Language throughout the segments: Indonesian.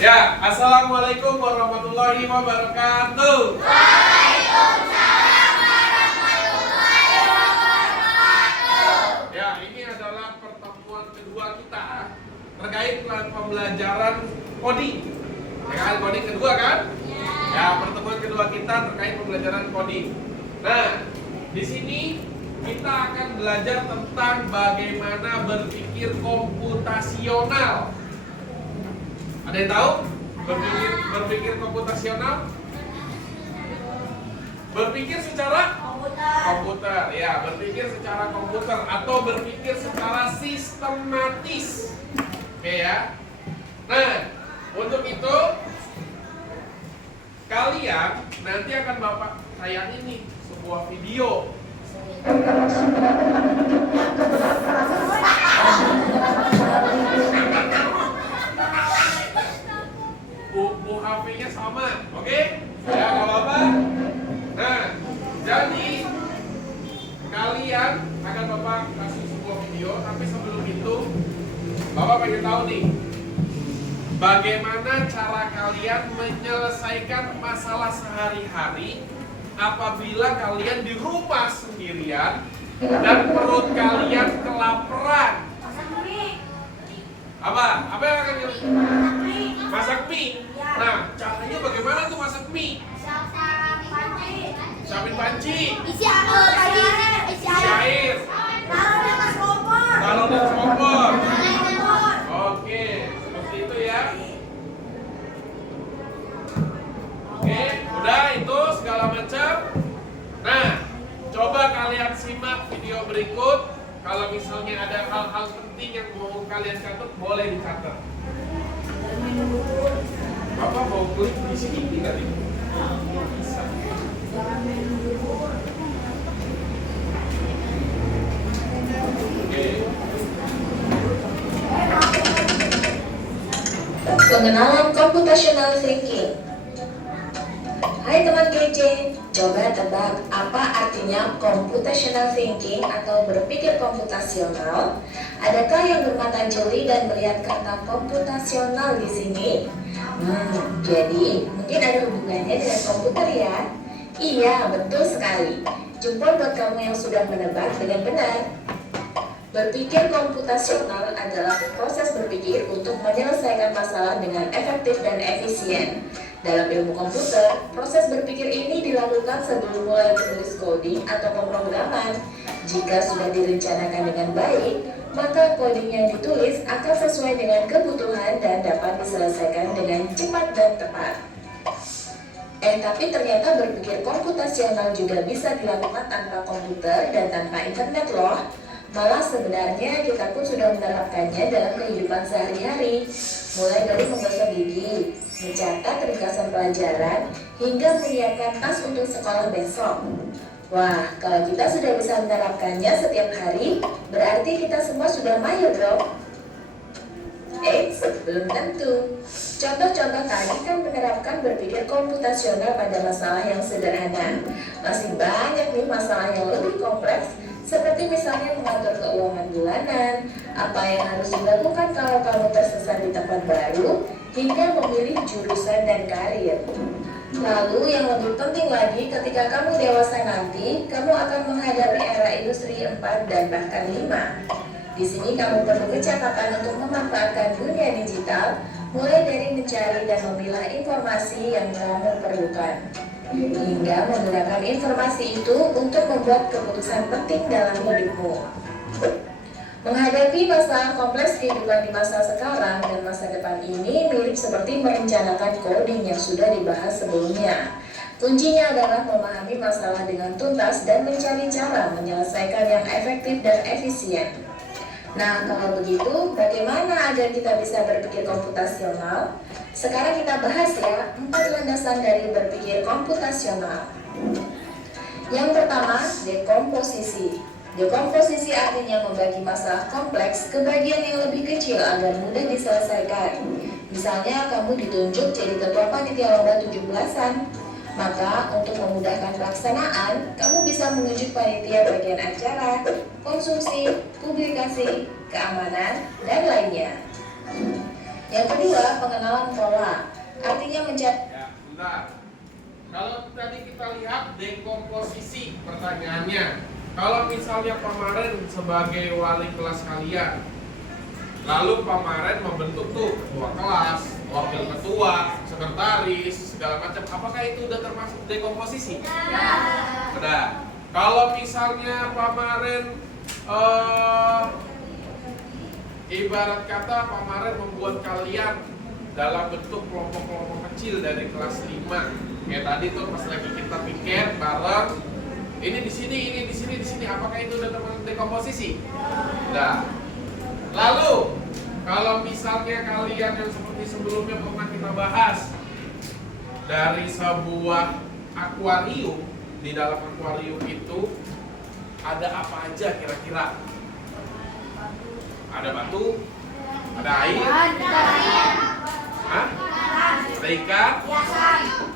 Ya, assalamualaikum warahmatullahi wabarakatuh. Waalaikumsalam warahmatullahi wabarakatuh. Ya, ini adalah pertemuan kedua kita terkait pembelajaran coding. Ya kan, coding kedua kan? Ya, pertemuan kedua kita terkait pembelajaran coding. Nah, di sini kita akan belajar tentang bagaimana berpikir komputasional. Ada yang tahu? Berpikir komputasional? Berpikir secara komputer, ya, berpikir secara komputer atau berpikir secara sistematis. Oke ya. Nah, untuk itu kalian nanti akan Bapak tayangin nih sebuah video. Bu HP-nya sama, oke? Ya, kalau apa? Nah, jadi kalian akan Bapak kasih sebuah video, tapi sebelum itu Bapak pengen tahu nih, bagaimana cara kalian menyelesaikan masalah sehari-hari apabila kalian di rumah sendirian dan perut kalian kelaparan. Apa yang akan masak mie? Nah, caranya bagaimana tuh masak mie? Siapin panci. Isi apa tadi? Isi Air. Taruh di atas kompor. Taruh di atas kompor. Kompor. Oke, seperti itu ya. Oke, udah itu segala macam. Nah, coba kalian simak video berikut. Kalau misalnya ada hal-hal penting yang mau kalian catat, boleh dicatat. Bapak mau klik di sini tidak nih? Bisa. Oke. Pengenalan computational thinking. Hai teman kece, coba tebak apa artinya computational thinking atau berpikir komputasional? Adakah yang bermata jeli dan melihat kata komputasional di sini? Jadi mungkin ada hubungannya dengan komputer ya? Iya, betul sekali. Jempol buat kamu yang sudah menebak dengan benar. Berpikir komputasional adalah proses berpikir untuk menyelesaikan masalah dengan efektif dan efisien. Dalam ilmu komputer, proses berpikir ini dilakukan sebelum mulai menulis coding atau pemrograman. Jika sudah direncanakan dengan baik, maka coding yang ditulis akan sesuai dengan kebutuhan dan dapat diselesaikan dengan cepat dan tepat. Tapi ternyata berpikir komputasional juga bisa dilakukan tanpa komputer dan tanpa internet loh. Malah sebenarnya kita pun sudah menerapkannya dalam kehidupan sehari-hari, mulai dari menggosok gigi, mencatat ringkasan pelajaran, hingga menyiapkan tas untuk sekolah besok. Wah, kalau kita sudah bisa menerapkannya setiap hari, berarti kita semua sudah mahir dong. Belum tentu. Contoh-contoh tadi kan menerapkan berpikir komputasional pada masalah yang sederhana. Masih banyak nih masalah yang lebih kompleks, seperti misalnya mengatur keuangan bulanan, apa yang harus dilakukan kalau kamu tersesat di tempat baru, hingga memilih jurusan dan karir. Lalu yang lebih penting lagi, ketika kamu dewasa nanti, kamu akan menghadapi era industri 4 dan bahkan 5. Di sini kamu perlu kecakapan untuk memanfaatkan dunia digital, mulai dari mencari dan memilah informasi yang kamu perlukan, hingga menggunakan informasi itu untuk membuat keputusan penting dalam hidupmu. Menghadapi masalah kompleks kehidupan di masa sekarang dan masa depan ini mirip seperti merencanakan coding yang sudah dibahas sebelumnya. Kuncinya adalah memahami masalah dengan tuntas dan mencari cara menyelesaikan yang efektif dan efisien. Nah, kalau begitu, bagaimana agar kita bisa berpikir komputasional? Sekarang kita bahas ya, 4 landasan dari berpikir komputasional. Yang pertama, dekomposisi. Dekomposisi artinya membagi masalah kompleks ke bagian yang lebih kecil agar mudah diselesaikan. Misalnya, kamu ditunjuk jadi ketua panitia lomba 17-an. Maka untuk memudahkan pelaksanaan, kamu bisa menunjuk panitia bagian acara, konsumsi, publikasi, keamanan, dan lainnya. Yang kedua, pengenalan pola. Artinya mencari. Ya, bentar. Kalau tadi kita lihat dekomposisi pertanyaannya. Kalau misalnya kemarin sebagai wali kelas kalian, lalu kemarin membentuk tuh ketua kelas, wakil ketua, sekretaris, segala macam, apakah itu udah termasuk dekomposisi? Udah. Kalau misalnya kemarin ibarat kata kemarin membuat kalian dalam bentuk kelompok-kelompok kecil dari kelas 5. Kayak tadi tuh pas lagi kita piket bareng, ini di sini, ini di sini, di sini, apakah itu udah termasuk dekomposisi? Nah, lalu kalau misalnya kalian yang seperti sebelumnya pernah kita bahas dari sebuah akuarium, di dalam akuarium itu ada apa aja kira-kira? Ada batu, ada air, Hah? Ada ikan,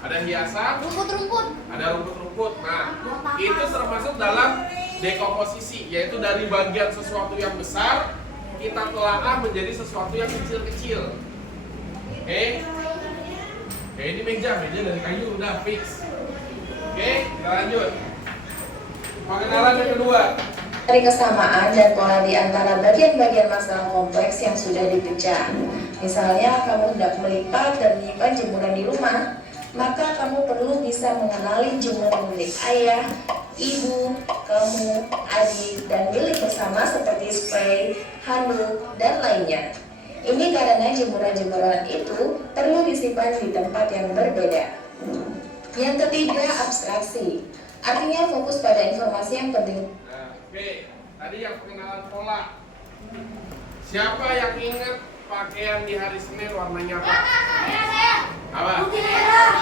ada hiasan, Rumput-rumput. ada rumput-rumput. Nah, itu termasuk dalam dekomposisi, yaitu dari bagian sesuatu yang besar kita telaah menjadi sesuatu yang kecil-kecil. Oke? Oke, ini meja dari kayu udah fix. Oke, kita lanjut. Pengenalan yang kedua. Dari kesamaan dan pola di antara bagian-bagian masalah kompleks yang sudah dipecah. Misalnya, kamu hendak melipat dan menyimpan jemuran di rumah, maka kamu perlu bisa mengenali jemuran milik ayah, ibu, kamu, adik, dan milik bersama seperti spray, handuk, dan lainnya. Ini karena jemuran-jemuran itu perlu disimpan di tempat yang berbeda. Yang ketiga, abstraksi. Artinya fokus pada informasi yang penting. Nah, oke, tadi yang pengenalan pola. Siapa yang ingat pakaian di hari Senin warnanya apa? Apa? Putih merah.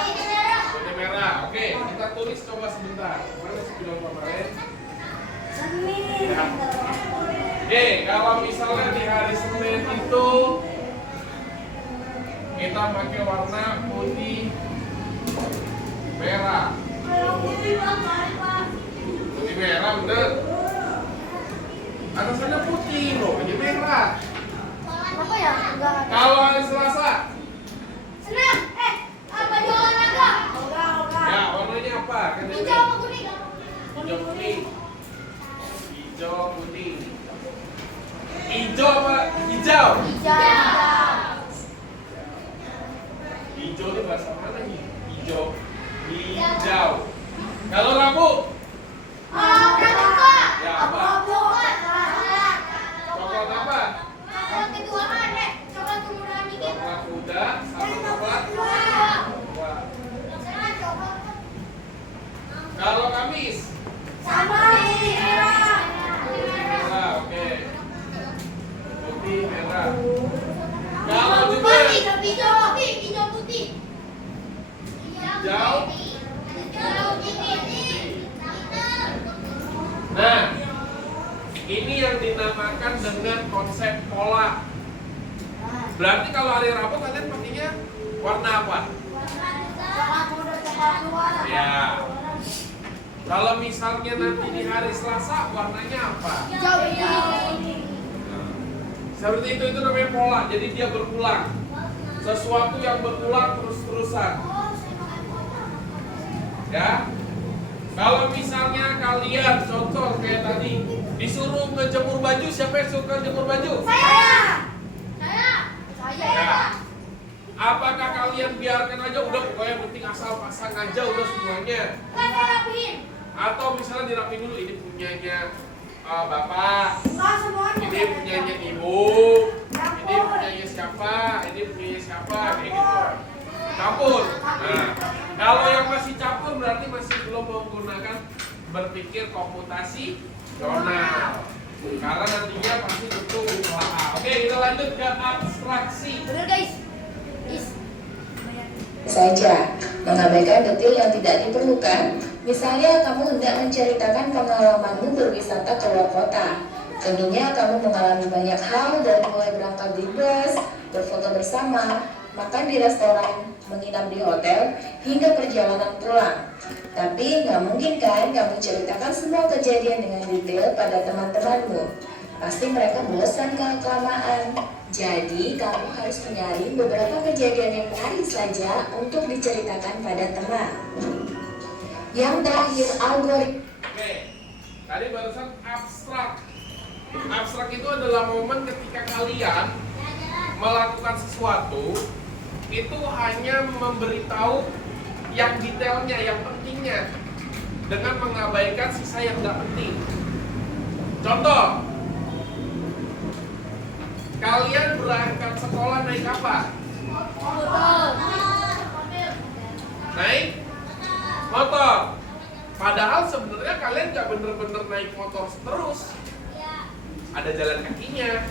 Putih merah. Oke, kita tulis coba sebentar. Mana spidol kemarin? Ya. Oke, kalau misalnya di hari Senin itu kita pakai warna putih merah. Putih merah bener. Atasannya putih loh, ini merah. Apa ya? Enggak. Kalau hari Selasa, Senang. Baju olahraga. ya warnanya apa? Kan ini Hijau apa kuning? hijau kuning. Hijau kuning. Hijau apa? Hijau. Hijau. Hijau ini bahasa mana nih? Hijau. Hijau. Kalau Rabu, Pramuka. ya apa? Coklat apa? Keduaan, coklat kemudahan dikit. Coklat muda sama coklat Dua. tua. Senang coklat. Kalau Kamis, Sama putih merah. merah, oke. Putih merah. Kalau Jumat, Hijau putih, hijau putih. Hijau. Hijau putih. Nah, ini yang dinamakan dengan konsep pola. Berarti kalau hari Rabu kalian pakainya warna apa? Coklat muda, coklat tua. Ya. Kalau misalnya nanti di hari Selasa warnanya apa? Hijau putih. Seperti itu namanya pola. Jadi dia berulang. Sesuatu yang berulang terus-terusan. Ya. Kalau misalnya kalian contoh kayak tadi disuruh ngejemur baju, siapa yang suka jemur baju? Saya. Ya. Apakah kalian biarkan aja udah pokoknya penting asal pasang aja udah semuanya? Nggak saya rapihin. Atau misalnya dirapiin dulu ini punyanya bapak, Nggak semuanya. ini punyanya ibu, ini punyanya siapa, ini punyanya siapa, kayak gitu. Campur. Nah, kalau yang masih campur berarti masih belum menggunakan berpikir komputasional. Karena nantinya pasti butuh usaha. Oke, kita lanjut ke abstraksi. Bener guys. Saja, mengabaikan detail yang tidak diperlukan. Misalnya, kamu hendak menceritakan pengalamanmu berwisata ke luar kota. Tentunya kamu mengalami banyak hal dari mulai berangkat di bus, berfoto bersama, makan di restoran, menginap di hotel, hingga perjalanan pulang. Tapi nggak mungkin kan kamu ceritakan semua kejadian dengan detail pada teman-temanmu. Pasti mereka bosan kalau kelamaan. Jadi, kamu harus menyaring beberapa kejadian yang menarik saja untuk diceritakan pada teman. Yang terakhir, algoritma. Oke, tadi barusan abstrak. Abstrak itu adalah momen ketika kalian melakukan sesuatu itu hanya memberitahu yang detailnya, yang pentingnya, dengan mengabaikan sisa yang nggak penting. Contoh, kalian berangkat sekolah naik apa? Naik motor. Padahal sebenarnya kalian nggak bener-bener naik motor terus. Ada jalan kakinya,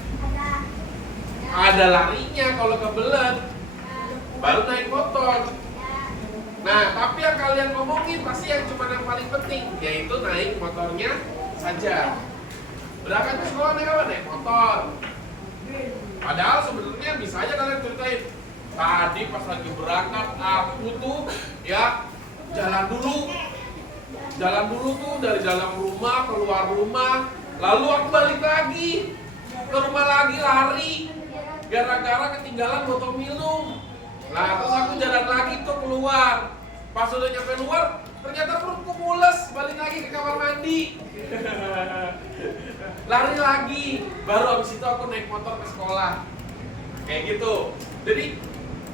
ada larinya kalau kebelet, baru naik motor. Nah, tapi yang kalian ngomongin pasti yang cuma yang paling penting, yaitu naik motornya saja. Berangkat ke sekolah naik apa? Naik motor. Padahal sebenarnya bisa aja kalian ceritain, tadi pas lagi berangkat aku tuh ya jalan dulu tuh dari dalam rumah keluar rumah, lalu aku balik lagi ke rumah lagi lari gara-gara ketinggalan botol minum. Nah terus aku jalan lagi tuh keluar, pas udah nyampe luar ternyata perutku mules, balik lagi ke kamar mandi. Lari lagi, baru abis itu aku naik motor ke sekolah. Kayak gitu. Jadi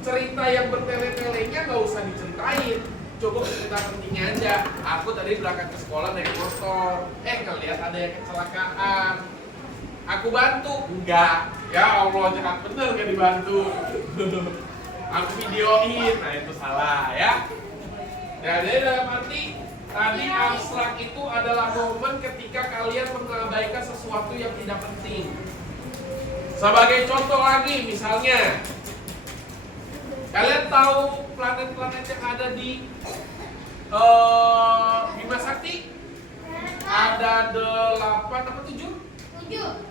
cerita yang bertele-telenya gak usah diceritain, cukup cerita pentingnya aja. Aku tadi berangkat ke sekolah naik motor, ngeliat ada yang kecelakaan, aku bantu. Enggak, ya Allah jahat bener gak dibantu. Aku videoin, nah itu salah ya. Jadi dalam arti tadi abstrak itu adalah momen ketika kalian mengabaikan sesuatu yang tidak penting. Sebagai contoh lagi, misalnya kalian tahu planet-planet yang ada di Bima Sakti? Ada 8 apa 7? 7.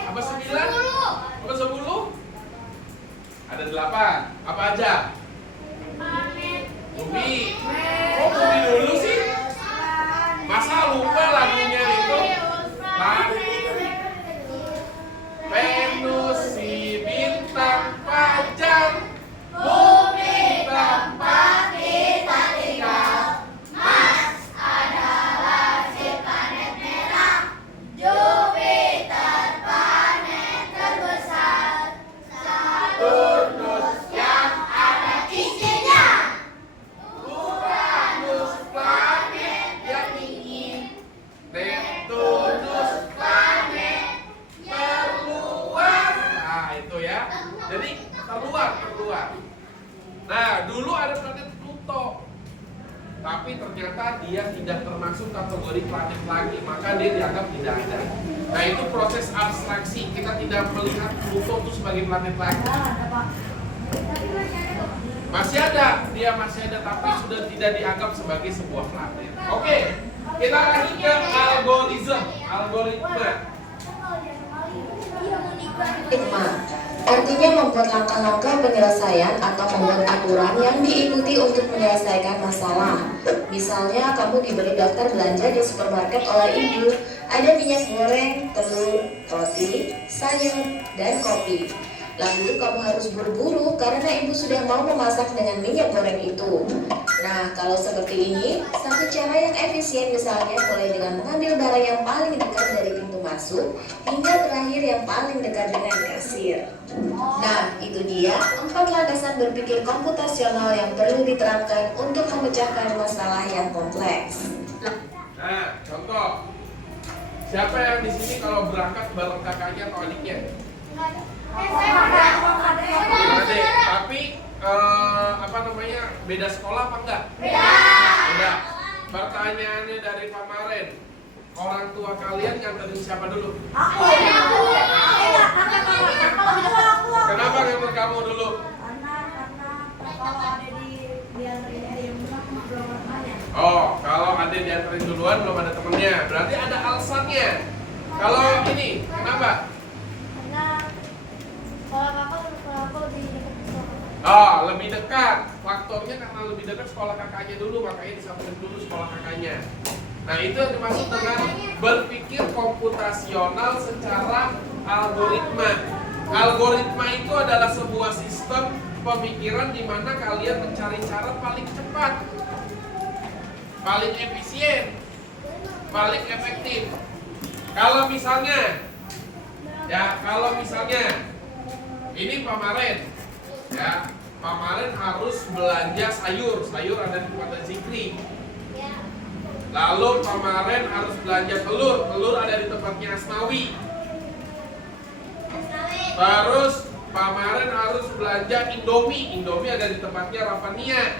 Apa 9? Apa 10? Ada 8. Apa aja? Bumi. Oh, bumi dulu sih? Masa lupa lagunya itu? Venus si bintang fajar, bumi tempat kita tinggal, Mars adalah si planet merah, Jupiter planet terbesar, Saturnus yang ada isinya, Uranus planet yang dingin, Neptunus planet terluar. Nah itu ya, jadi terluar. Nah dulu ada planet Pluto, tapi ternyata dia tidak termasuk kategori planet lagi, maka dia dianggap tidak ada. Nah itu proses abstraksi, kita tidak melihat Pluto itu sebagai planet lagi. Masih ada, dia masih ada, tapi sudah tidak dianggap sebagai sebuah planet. Oke, kita lanjut ke algoritma. Algoritma artinya membuat langkah-langkah penyelesaian atau membuat aturan yang diikuti untuk menyelesaikan masalah. Misalnya kamu diberi daftar belanja di supermarket oleh ibu. Ada minyak goreng, telur, roti, sayur, dan kopi. Lalu kamu harus buru-buru karena ibu sudah mau memasak dengan minyak goreng itu. Nah, kalau seperti ini, satu cara yang efisien misalnya mulai dengan mengambil barang yang paling dekat dari pintu masuk hingga terakhir yang paling dekat dengan kasir. Nah, itu dia 4 landasan berpikir komputasional yang perlu diterapkan untuk memecahkan masalah yang kompleks. Nah, contoh, siapa yang di sini kalau berangkat bareng kakaknya atau adiknya? Adik, tapi beda sekolah apa enggak? Beda. Pertanyaannya dari kemarin, orang tua kalian nganterin siapa dulu? Aku. Kenapa nganter kamu dulu? Karena kalau ada dianterin yang belum temannya. Oh, kalau ada dianterin duluan belum ada temennya, berarti ada alasannya. Kalau ini, kenapa? Karena sekolah aku lebih dekat sekolah. Oh, lebih dekat. Faktornya karena lebih dekat sekolah kakaknya dulu, makanya disatuin dulu sekolah kakaknya. Nah, itu yang dimaksud dengan berpikir berpikir komputasional secara algoritma. Algoritma itu adalah sebuah sistem pemikiran di mana kalian mencari cara paling cepat, paling efisien, paling efektif. Kalau misalnya ini Pak Maren, ya, Pak Maren harus belanja sayur ada di tempat Zikri. Lalu Pak Maren harus belanja telur ada di tempatnya Asnawi. Terus Pak Maren harus belanja Indomie ada di tempatnya Rafania.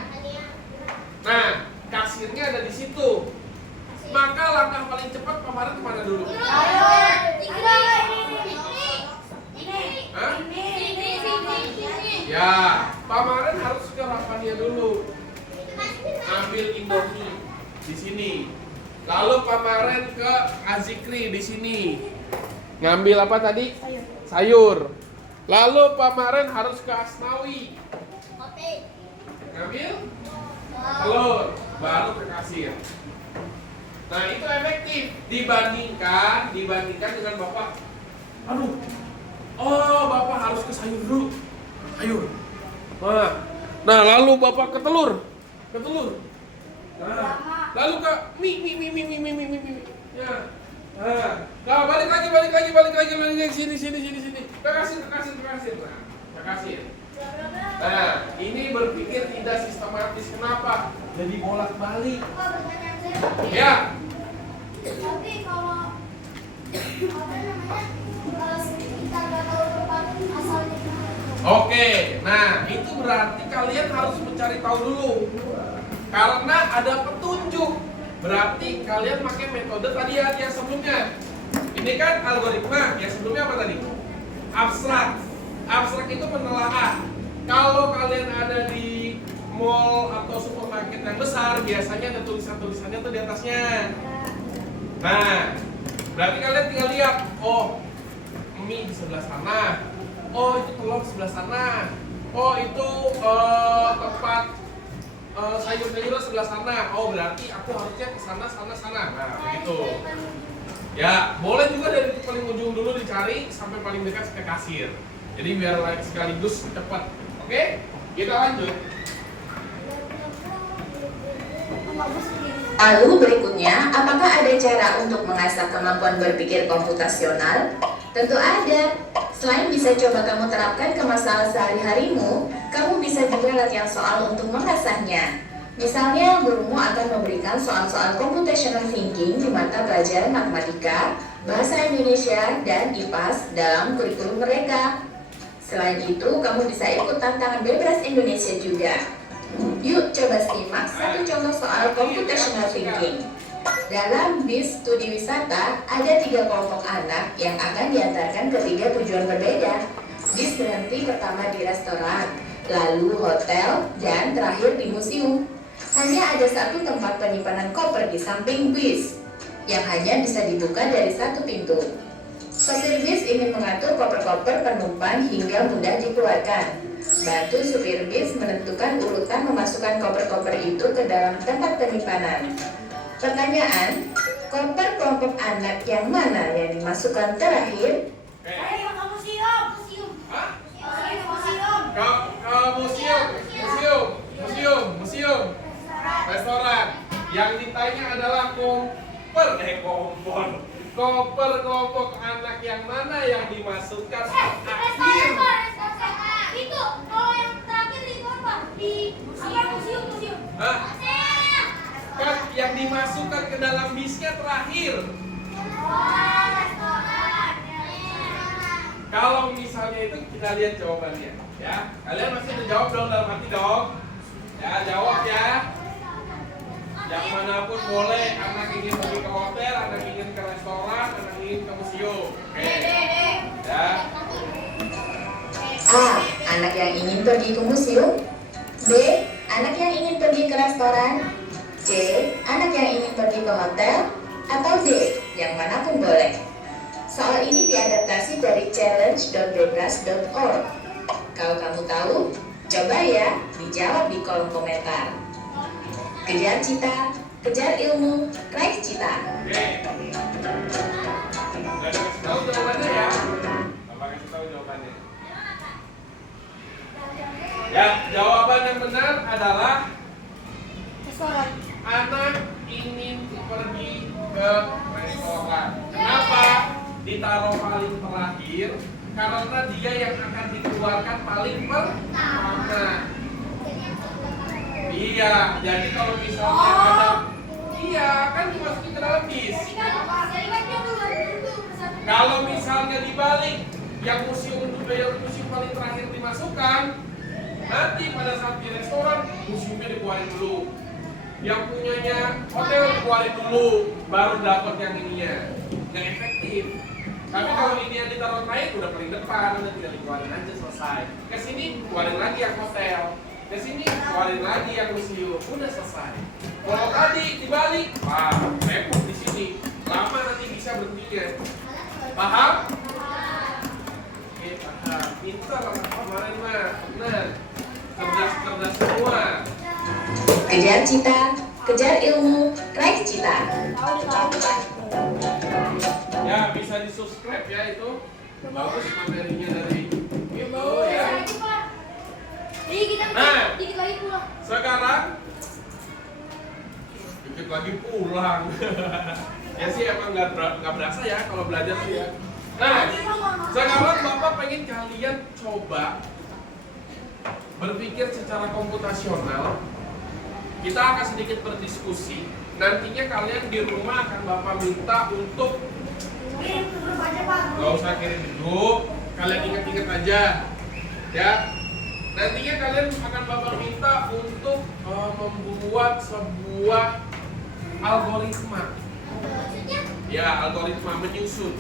Nah, kasirnya ada di situ. Maka langkah paling cepat Pak Maren kemana dulu? Hah? Ya, Pak Maren harus ke Rafania dulu. Ambil Indomie di sini. Lalu Pak Maren ke Azikri di sini. Ngambil apa tadi? Sayur. Lalu Pak Maren harus ke Asnawi. Ngambil telur, baru ke kasir. Nah, itu efektif dibandingkan dengan Bapak. Aduh. Oh, Bapak harus ke sayur dulu. Sayur. Nah, lalu Bapak ke telur. Nah, lalu ke mie. Ya. Nah, balik lagi sini. Ke kasir. Nah, ke kasir. Nah, ini berpikir tidak sistematis. Kenapa? Jadi bolak-balik. Ya. Tapi kalau kita nggak tahu tempat asalnya Oke, nah itu berarti kalian harus mencari tahu dulu. Karena ada petunjuk. Berarti kalian pakai metode tadi yang sebelumnya. Ini kan algoritma, yang sebelumnya apa tadi? Abstrak. Abstrak itu menelaah. Kalau kalian ada di mall atau supermarket yang besar, biasanya ada tulisan-tulisannya tuh di atasnya. Nah, berarti kalian tinggal lihat, oh, mie di sebelah sana. Oh, itu telur di sebelah sana. Oh, itu tempat sayur-sayuran sebelah sana. Oh, berarti aku harusnya ke sana. Nah, begitu. Ya, boleh juga dari paling ujung dulu dicari sampai paling dekat ke kasir. Jadi biar sekaligus cepat. Oke? Kita lanjut. Lalu berikutnya, apakah ada cara untuk mengasah kemampuan berpikir komputasional? Tentu ada. Selain bisa coba kamu terapkan ke masalah sehari-harimu, kamu bisa juga latihan soal untuk mengasahnya. Misalnya, gurumu akan memberikan soal-soal computational thinking di mata pelajaran matematika, bahasa Indonesia, dan IPAS dalam kurikulum mereka. Selain itu, kamu bisa ikut tantangan Bebras Indonesia juga. Yuk coba simak satu contoh soal computational thinking. Dalam bis studi wisata, ada 3 kelompok anak yang akan diantarkan ke 3 tujuan berbeda. Bis berhenti pertama di restoran, lalu hotel, dan terakhir di museum. Hanya ada satu tempat penyimpanan koper di samping bis, yang hanya bisa dibuka dari satu pintu. Sopir bis ingin mengatur koper-koper penumpang hingga mudah dikeluarkan. Bantu supir bis menentukan urutan memasukkan koper-koper itu ke dalam tempat penyimpanan. Pertanyaan, koper kelompok anak yang mana yang dimasukkan terakhir? Ayo ke museum. Hah? Ke museum. Restoran. Yang ditanya adalah koper kelompok anak yang mana yang dimasukkan akhir? Itu kalau yang terakhir di apa? Di museum. Hah? Kan yang dimasukkan ke dalam bisnya terakhir. Restoran. Kalau misalnya itu kita lihat jawabannya, ya. Kalian masih menjawab dong dalam hati dong. Ya, jawab ya. Yang manapun boleh. Anak ingin pergi ke hotel, anak ingin ke restoran, anak ingin ke museum. Oke. Ya. A. Anak yang ingin pergi ke museum. B. Anak yang ingin pergi ke restoran. C. Anak yang ingin pergi ke hotel. Atau D. Yang manapun boleh. Soal ini diadaptasi dari challenge.bebras.org. Kalau kamu tahu, coba ya dijawab di kolom komentar. Kejar cita, kejar ilmu, raih cita. Oke. Udah dikasih tahu jawabannya ya. Bapak kasih tahu jawabannya. Ya, jawaban yang benar adalah Restoran. anak ingin pergi ke restoran. Kenapa ditaruh paling terakhir? Karena dia yang akan dikeluarkan paling pertama. Iya, jadi kalau misalnya ada, iya kan dimasukin ke dalam bis. Kalau misalnya dibalik, yang museum paling terakhir dimasukkan, nanti pada saat di restoran museumnya dikeluarin dulu. Yang punyanya hotel dikeluarin dulu, baru dapat yang ininya. Yang efektif. Tapi kalau ini yang ditaruh naik udah paling depan, udah tinggal dikeluarin aja selesai. Ke sini keluarin lagi yang hotel. Ke sini keluarin lagi yang museum, udah selesai. Kalau tadi dibalik, wah repot di sini. Lama nanti bisa berhentinya. Paham? Oke, paham. Pintar lah kemarin mah, benar. Cerdas semua. Kejar cita, kejar ilmu, raih cita. Ya bisa di subscribe ya itu. Bagus materinya dari itu ya. Nah, dikit lagi pulang. sekarang dikit lagi pulang. Ya sih emang nggak berasa ya kalau belajar sih ya. Nah, sekarang Bapak pengen kalian coba berpikir secara komputasional. Kita akan sedikit berdiskusi. Nantinya kalian di rumah akan Bapak minta untuk nggak usah kirim dulu, kalian ingat-ingat aja, ya. Nantinya kalian akan Bapak minta untuk membuat sebuah algoritma. Ya, algoritma menyusun.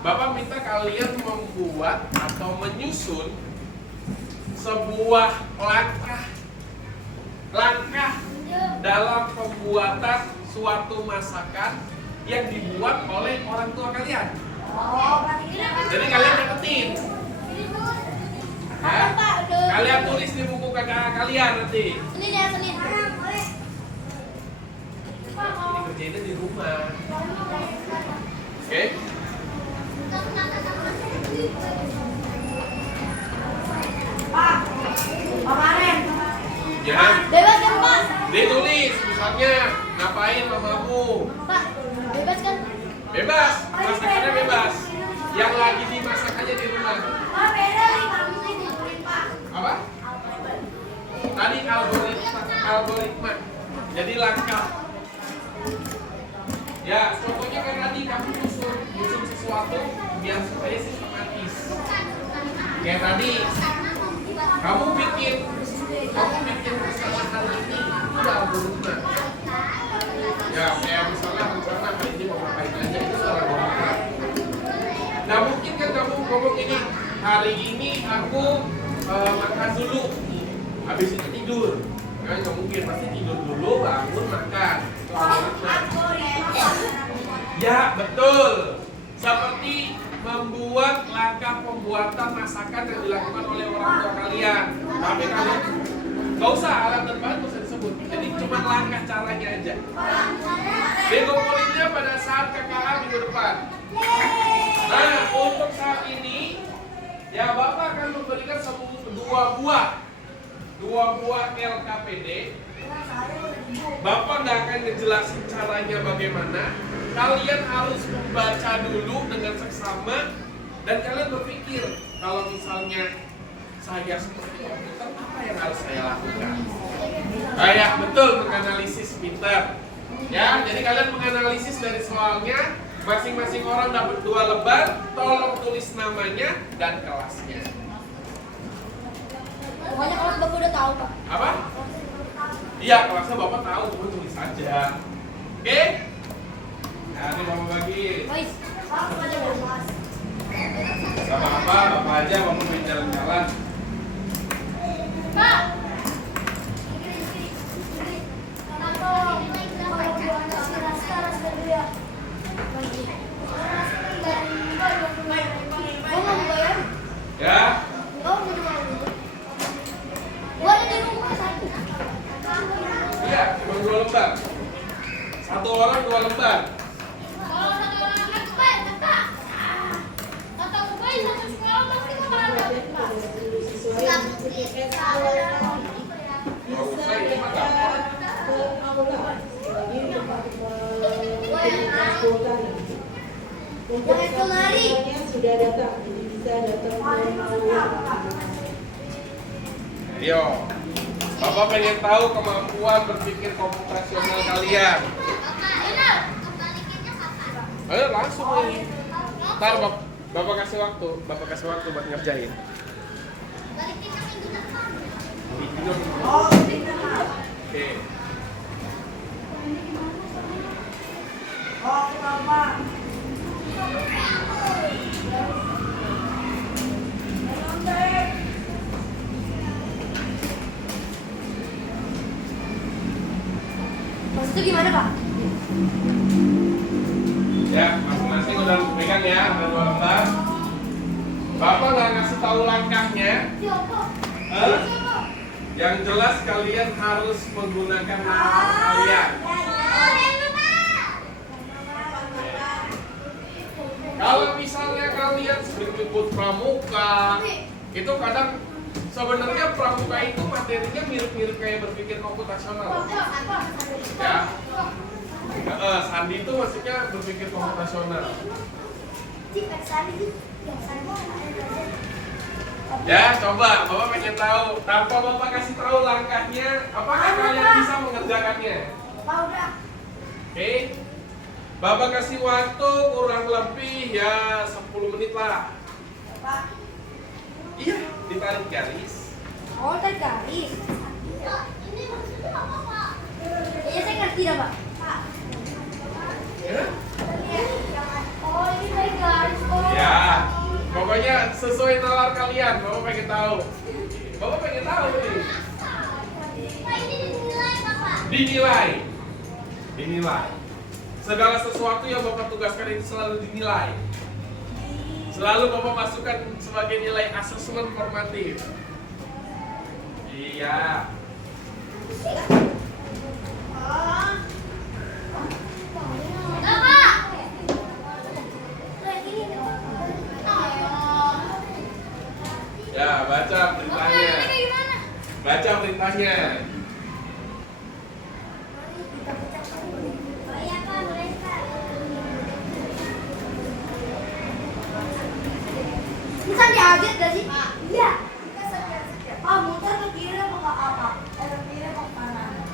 Bapak minta kalian membuat atau menyusun sebuah langkah dalam pembuatan suatu masakan yang dibuat oleh orang tua kalian. Jadi kalian catetin. Ya, kalian tulis di buku kakak kalian nanti. Senin ya, Senin. Ini kerjainnya di rumah. Oke? Pak, kemarin. Ya. Bebas kan Pak? Ditulis misalnya ngapain mamamu. Pak, bebas kan? Bebas, masakannya bebas. Yang lagi dimasak aja di rumah. Pak, beda nih kamu ini, Pak. Apa? Tadi algoritma. Jadi langkah. Ya, contohnya kan tadi kamu nyusun sesuatu biar supaya sistematis. Kayak tadi kamu bikin kesalahan ini itu algoritma. Ya, kayak misalnya rencana hari ini mau ngapain aja itu algoritma. Nah mungkin kan kamu ngomong ini, hari ini aku makan dulu, habis itu tidur. Kan nggak mungkin, pasti tidur dulu, bangun, makan. Itu algoritma. Ya betul. Seperti membuat langkah pembuatan masakan yang dilakukan oleh orang tua kalian. Tapi kalian nggak usah alat dan bahan usah disebut. Jadi cuma langkah caranya aja. Dikumpulnya pada saat KKA minggu depan. Nah, untuk saat ini, ya Bapak akan memberikan dua buah LKPD. Bapak nggak akan ngejelasin caranya bagaimana. Kalian harus membaca dulu dengan seksama dan kalian berpikir kalau misalnya saya seperti komputer, apa yang harus saya lakukan? Kayak betul menganalisis pintar. Ya, jadi kalian menganalisis dari soalnya. Masing-masing orang dapat 2 lembar, tolong tulis namanya dan kelasnya. Pokoknya kelas Bapak udah tahu, Pak. Apa? Iya, kelasnya Bapak tahu, cuma tulis aja. Oke? Nah, ini Bapak bagi. Guys, Pak, aja bebas. Sama apa, Bapak aja, Bapak main jalan-jalan. Pak. Ya? Gua ada di rumah satu. Iya, cuma 2 lembar. Satu orang 2 lembar. Kalau satu orang kan, Pak. Nggak usah, ini mah gampang. Untuk Yang itu lari. sudah datang, jadi bisa datang ke aula. Ayo, Bapak pengen tahu kemampuan berpikir komputasional kalian. Ayo langsung ini. Ntar Bapak kasih waktu, buat ngerjain. Oke. Mas itu gimana, Pak? Ya, masing-masing udah pegang ya, ada 2 lembar. Bapak nggak ngasih tahu langkahnya. Hah? Yang jelas kalian harus menggunakan napas kalian. Kalau misalnya kalian sering ikut pramuka, itu kadang sebenarnya pramuka itu materinya mirip-mirip kayak berpikir komputasional. Ya. Sandi itu maksudnya berpikir komputasional. Ya, coba Bapak pengen tahu. Tanpa Bapak kasih tahu langkahnya, apakah kalian bisa mengerjakannya? Oke. Bapak kasih waktu kurang lebih ya 10 menit lah. Iya, ditarik garis. Oh, tarik garis. Ini maksudnya apa, Pak? Iya, saya ngerti dah, Pak. Ya? Oh, ini tarik garis. Oh. Ya. Pokoknya sesuai nalar kalian, Bapak pengen tahu. Bapak pengen tahu nih. Pak, ini dinilai, Pak. Dinilai. Segala sesuatu yang Bapak tugaskan itu selalu dinilai. Selalu Bapak masukkan sebagai nilai asesmen formatif. Iya. Enggak, Pak. Ya, baca perintahnya. Ini kayak gimana? Baca perintahnya. Oh iya, Pak, boleh, Pak. Bukan diaget gak sih? Iya. Ah, muter ke kiri apa ke apa? Ke kiri apa ke kanan?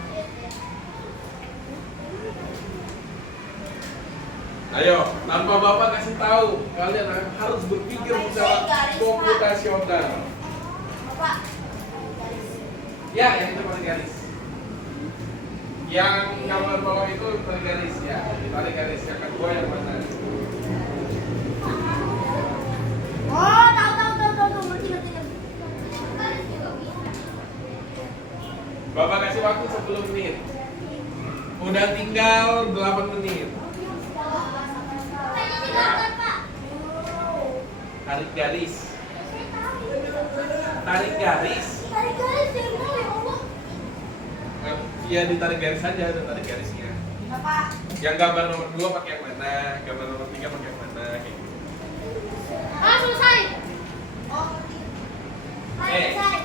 Ayo, tanpa Bapak kasih tahu, kalian harus berpikir secara komputasional. Bapak. Ya, yang itu tarik garis. Yang gambar bawah itu tarik garis ya. Tarik garis yang kedua yang mana? Oh, tahu. Ngerti. Bapak kasih waktu 10 menit. Udah tinggal 8 menit. Ya. Tarik garis. Tarik garis. Tarik garis yang mana ya Allah? Ya ditarik garis saja, ada tarik garisnya. Bapak. Yang gambar nomor 2 pakai yang mana? Gambar nomor 3 pakai yang mana? Kayak gitu. Ah, selesai. Oh, ngerti. Selesai.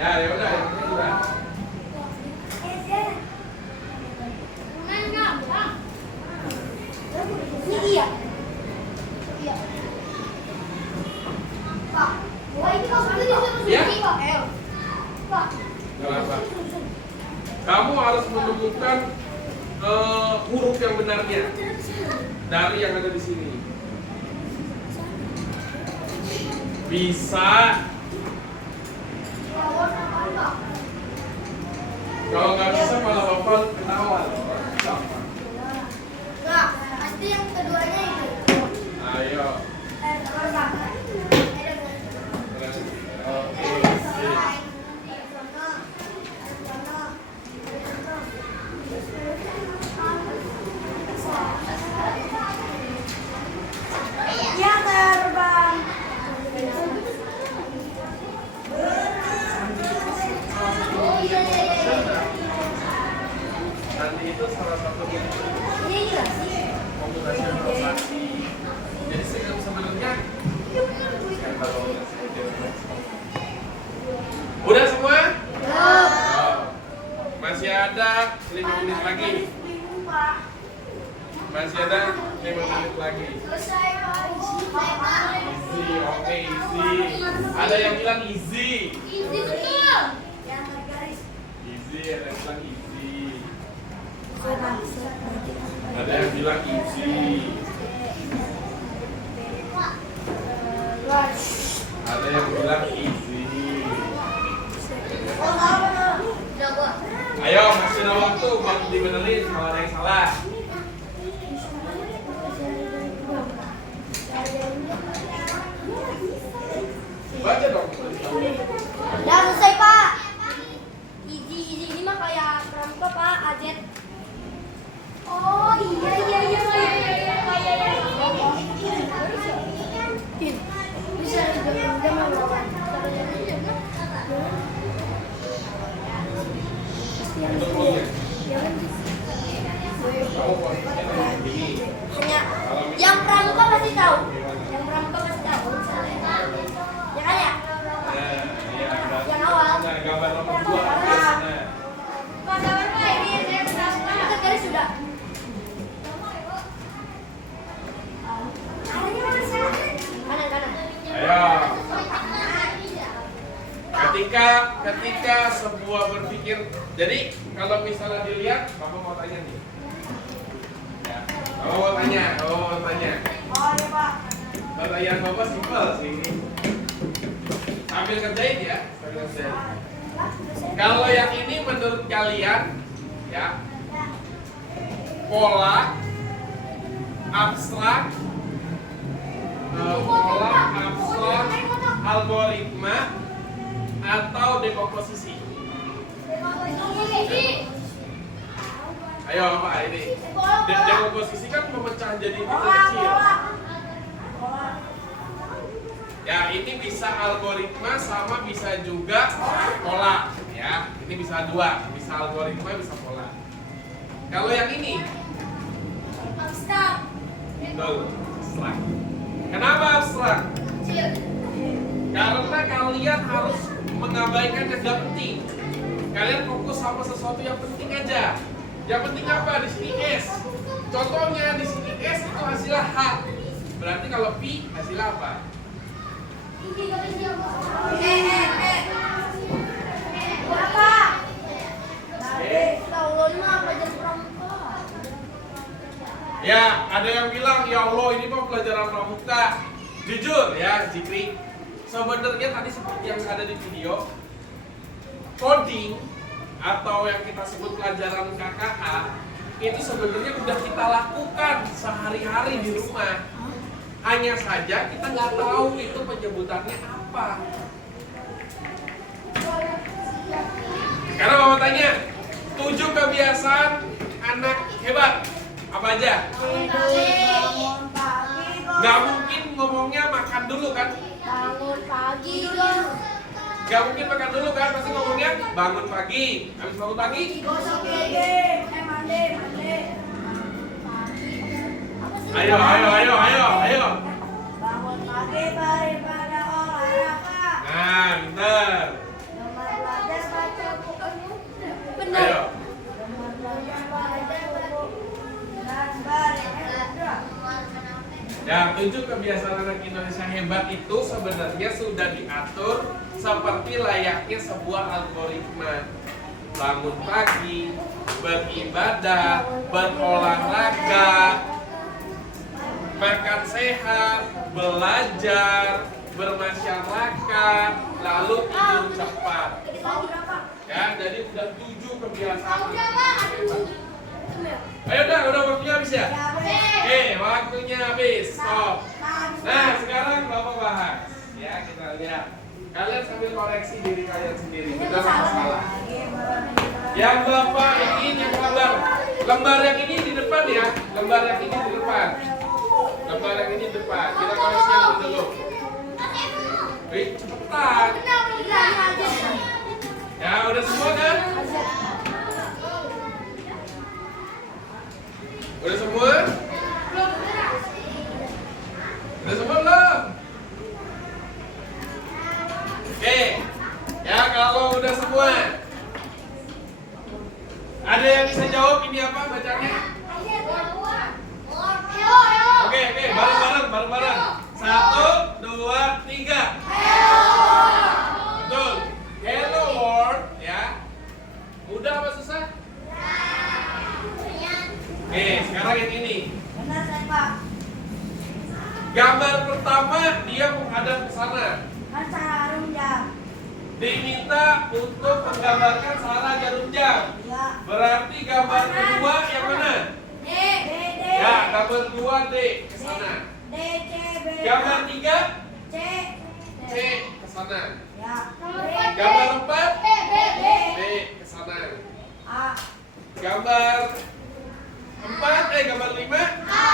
Ya, ya udah, yang ini udah. Lumayan gampang. Ini iya. Iya. Pak, Pak ini kalau sudah disuruh Ya. sendiri, Pak. Pak. Gak apa. Kamu harus menemukan huruf yang benarnya dari yang ada di sini. Bisa. Kalau nggak bisa malah Bapak ketawa loh. Gampang. Enggak, pasti yang keduanya itu. Ayo. Terus apa? Oke. Ya, terbang. Oh iya. lagi. Selesai, Pak. Easy, oke easy. Ada yang bilang easy. Easy betul. Yang garis. Easy, ada yang bilang easy. Ada yang bilang easy. Ada yang bilang easy. Ayo, masih ada waktu buat dibenerin kalau ada yang salah. Baca dong. Udah selesai, Pak. Easy ini mah kayak pramuka, Pak. Ajet. Oh iya. Bisa udah melawan. Untuk lo ya. Kamu posisinya kayak gini. Hanya yang pramuka pasti tahu. Yang pramuka pasti tahu. Ya kan ya? Nah, iya. Yang awal. Nah, gambar nomor 2. Nah. Pak, sabar, Pak. Ini saya pramuka. Kita garis sudah. Kanan. Ayo. Ketika sebuah berpikir, jadi kalau misalnya dilihat, Bapak mau tanya nih. Ya, Bapak mau tanya. Oh iya, Pak. Pertanyaan Bapak simpel sih ini. Sambil kerjain ya, sambil kerjain. Kalau yang ini menurut kalian, ya, pola abstrak, algoritma, atau dekomposisi? Ayo Pak, ini dekomposisi kan pemecahan jadi kecil. Ya, ini bisa algoritma sama bisa juga pola. Ya, ini bisa dua, bisa algoritma, bisa pola. Kalau yang ini, Abstrak. betul, abstrak. Kenapa abstrak? Karena kalian harus mengabaikan yang gak penting. Kalian fokus sama sesuatu yang penting aja. Yang penting apa? Di sini S. Contohnya di sini S itu hasilnya H. Berarti kalau P hasilnya apa? Berapa? Oke. Allah, ini mah pelajaran pramuka. Ya, ada yang bilang, ya Allah ini mah pelajaran pramuka. Jujur ya, Zikri, sebenarnya tadi seperti yang ada di video, coding atau yang kita sebut pelajaran KKA itu sebenarnya udah kita lakukan sehari-hari di rumah. Hanya saja kita nggak tahu itu penyebutannya apa. Karena Bapak tanya, 7 kebiasaan anak hebat apa aja? Bangun pagi. Nggak mungkin ngomongnya makan dulu kan? Bangun pagi dong. Gak mungkin makan dulu kan, pasti ngomongnya bangun pagi. Habis bangun pagi, Gosok gigi. Mandi. ayo. Bangun pagi daripada olahraga. Nah, bentar. Gemar belajar baca buku. Ayo. Gemar belajar baca buku. Dan beribadah. Ya, 7 kebiasaan anak Indonesia hebat itu sebenarnya sudah diatur seperti layaknya sebuah algoritma. Bangun pagi, beribadah, berolahraga, makan sehat, belajar, bermasyarakat, lalu tidur cepat. Ya, jadi udah 7 kebiasaan. Ayo udah waktunya habis ya? Oke, waktunya habis. Stop. Nah, sekarang Bapak bahas. Ya, kita lihat. Kalian sambil koreksi diri kalian sendiri. Benar apa salah? Yang Bapak ini yang lembar yang ini di depan ya. Lembar yang ini di depan. Lembar yang ini di depan. Kita koreksi dulu. Wih, cepetan. Ya, udah semua kan? Udah semua? Udah semua belum? Oke. Ya, kalau udah semua. Ada yang bisa jawab ini apa bacanya? Oke. bareng-bareng. 1, 2, 3. Betul. Hello world, ya. Mudah apa susah? Oke, sekarang yang ini. Benar saya Pak. Gambar pertama dia menghadap ke sana. Kan cara jarum jam. Diminta untuk menggambarkan salah jarum jam. Ya. Berarti gambar kedua yang mana? D. D. Ya, gambar kedua D ke sana. D. C. B. Gambar 3 C. C ke sana. Ya. Gambar 4 B. B ke sana. A. Gambar 4 gambar 5 A.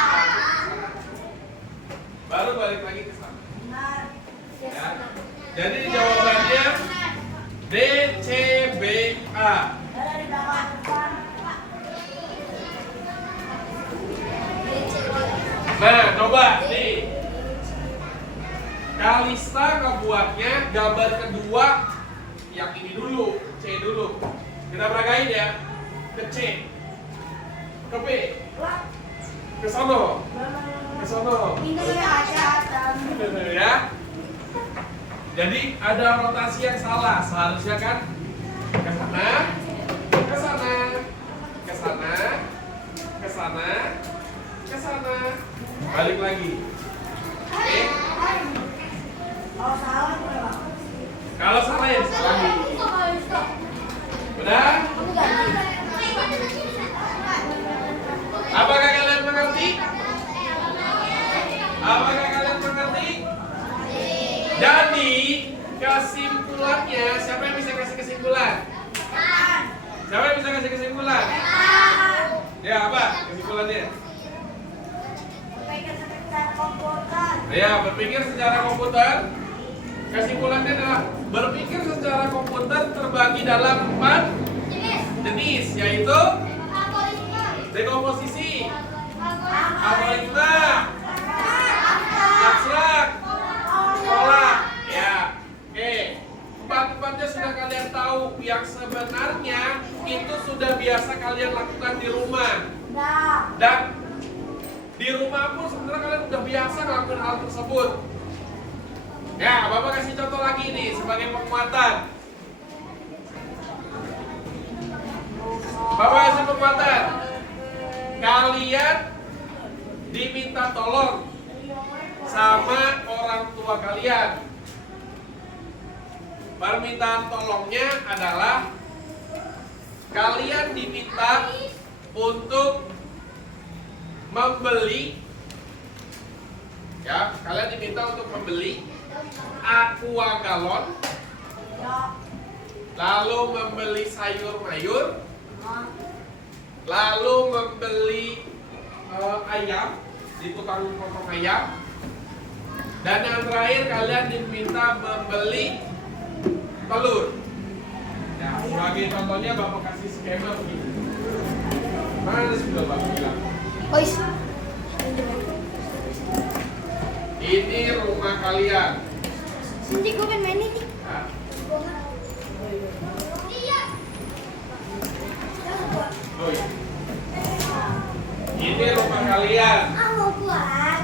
Baru balik lagi ke sana. Benar. Ya. Jadi jawabannya D C B A. Ada di belakang depan. Nah, coba nih. Kalista ngebuatnya gambar kedua yang ini dulu, C dulu. Kita peragain ya. Ke C. Ke B. Ke sono. Ke sono. Ini aja. Ya. Jadi ada rotasi yang salah. Seharusnya kan ke sana, ke sana, ke sana, ke sana, ke sana. Balik lagi. Oke. Kalau salah berapa? Kalau salah ya disalahi. Benar? Apakah kalian mengerti? Apakah kalian mengerti? Jadi kesimpulannya, siapa yang bisa kasih kesimpulan? Siapa yang bisa kasih kesimpulan? Ya, apa kesimpulannya? Ya, berpikir secara komputer. Kesimpulannya adalah berpikir secara komputer terbagi dalam 4 jenis, yaitu dekomposisi, algoritma, abstrak, pola. Ya, oke. Empat-empatnya sudah kalian tahu. Yang sebenarnya itu sudah biasa kalian lakukan di rumah. Dan di rumah pun sebenarnya kalian udah biasa ngelakuin hal tersebut. Ya, Bapak kasih contoh lagi nih sebagai penguatan. Bapak kasih penguatan. Kalian diminta tolong sama orang tua kalian. Permintaan tolongnya adalah kalian diminta untuk membeli, ya, kalian diminta untuk membeli aqua galon, lalu membeli sayur mayur, lalu membeli ayam di tukang potong ayam, dan yang terakhir kalian diminta membeli telur. Ya, sebagai contohnya Bapak kasih skema begini. Mana sudah Bapak bilang? Ini rumah kalian. Sini gue pengen main ini. Ya. Oi. Ini rumah kalian. Mau buat.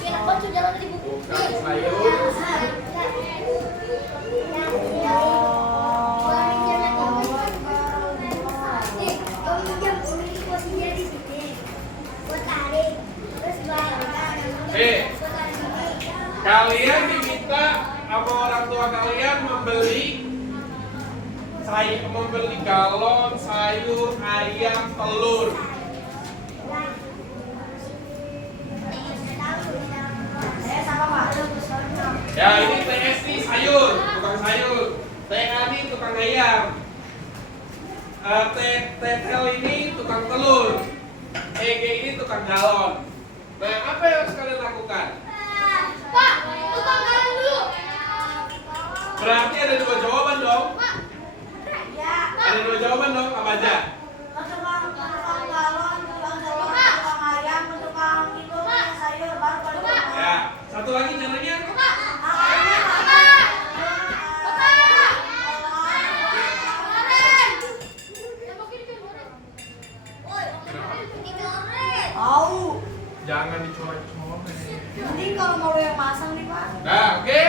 Kira baju jalan di buku. Bukan sayur. Kalian diminta sama orang tua kalian membeli galon, sayur, ayam, telur. Ya, ini TS nih sayur, tukang sayur. TA ini tukang ayam. TTL ini tukang telur. EG ini tukang galon. Nah, apa yang harus kalian lakukan? Pak, tukang galon dulu. Berarti ada 2 jawaban dong. Ya. Ada 2 jawaban dong, apa aja? Tukang galon, tukang telur, tukang ayam, tukang itu sayur baru pada tukang. Ya, satu lagi caranya. Tahu. Jangan dicolek-colek. Nanti kalau mau yang pasang nih Pak. Nah, oke.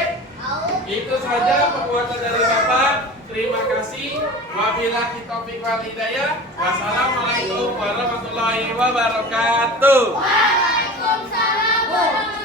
Itu saja pembuatan dari Bapak. Terima kasih. Wabillahi taufiq wal hidayah. Wassalamualaikum warahmatullahi wabarakatuh. Waalaikumsalam warahmatullahi wabarakatuh.